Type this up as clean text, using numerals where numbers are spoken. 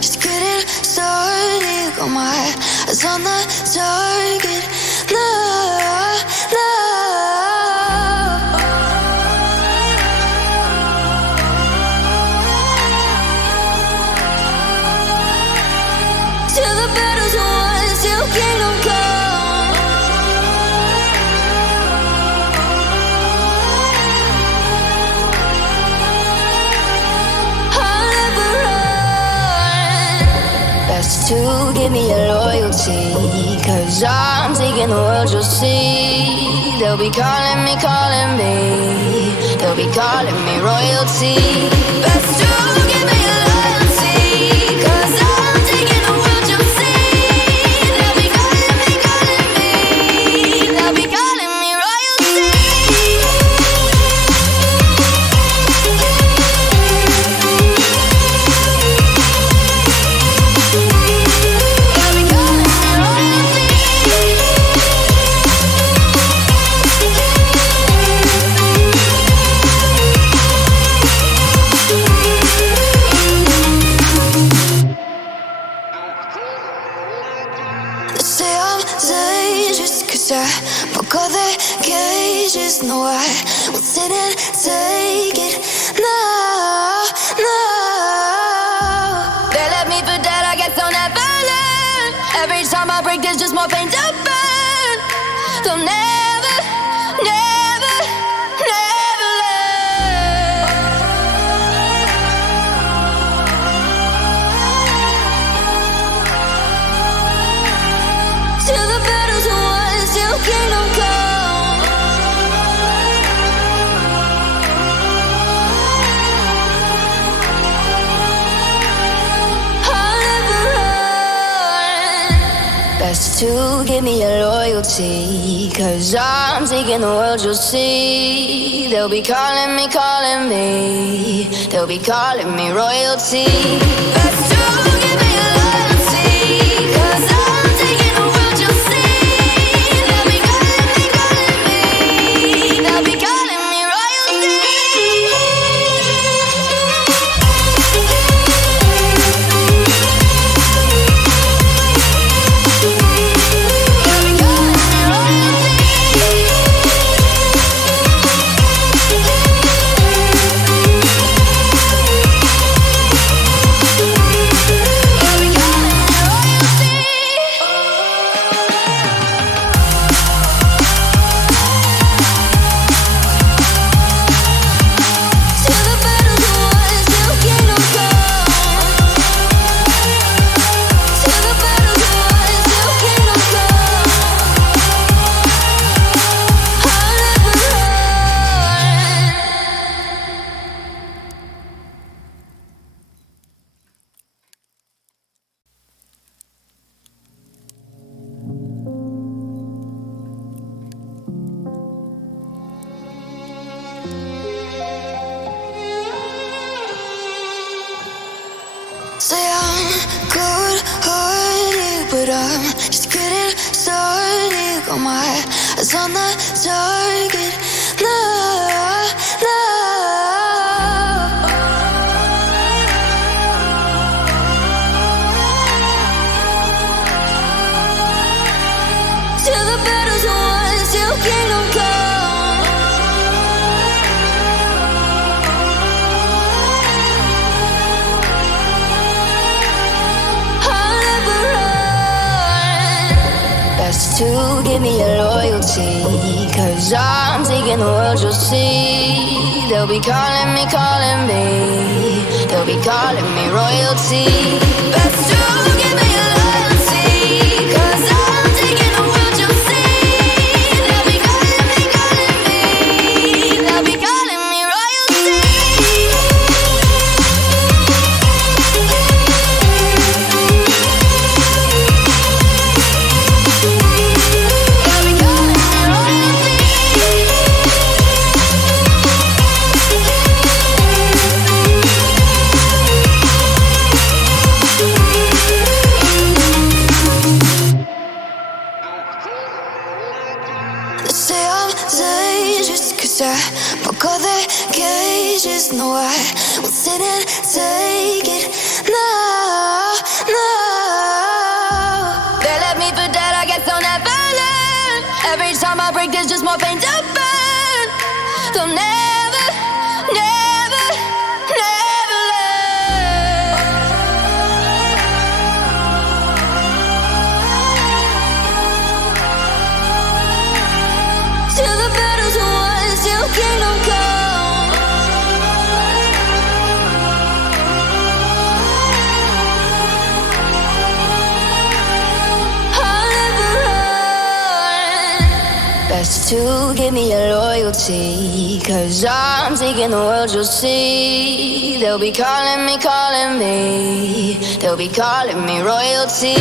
just getting started. Got my eyes on the target. No, no. Till the battle's won, till kingdom come. I'll never run. Best to give me your loyalty, 'cause I'm taking the world, you'll see. They'll be calling me, they'll be calling me royalty. Best to give me your loyalty, 'cause I'm taking the world, you'll see. They'll be calling me, they'll be calling me royalty. Say I'm dangerous, 'cause I broke all the cages. No, I won't sit and take it. No, no. They left me for dead, I guess I'll never learn. Every time I break, there's just more pain to burn. They'll never, never, never learn. Till the battle's won, till kingdom come. I'll never run. Best to give me your loyalty, 'cause I'm taking the world, you'll see. They'll be calling me, they'll be calling me royalty. Best to give me your loyalty, 'cause I'm taking the world, you'll see. They'll be calling me, they'll be calling me royalty. Say I'm good-hearted, but I'm just getting started. Got my eyes on the target. No, no. Till the battle's won, till kingdom come. I'll never run. Best to give me your loyalty, 'cause I'm taking the world, you'll see. They'll be calling me, they'll be calling me royalty. Best to give me your loyalty, 'cause I'm taking the world, you'll see. They'll be calling me, they'll be calling me royalty. Say I'm dangerous, 'cause I broke all the cages. No, I won't sit and take it. No. Every time I break, there's just more pain to burn. They'll never, never, never learn. Till the battle's won, till kingdom come. I'll never run. Best to give me your loyalty, 'cause I'm taking the world, you'll see. They'll be calling me, they'll be calling me royalty.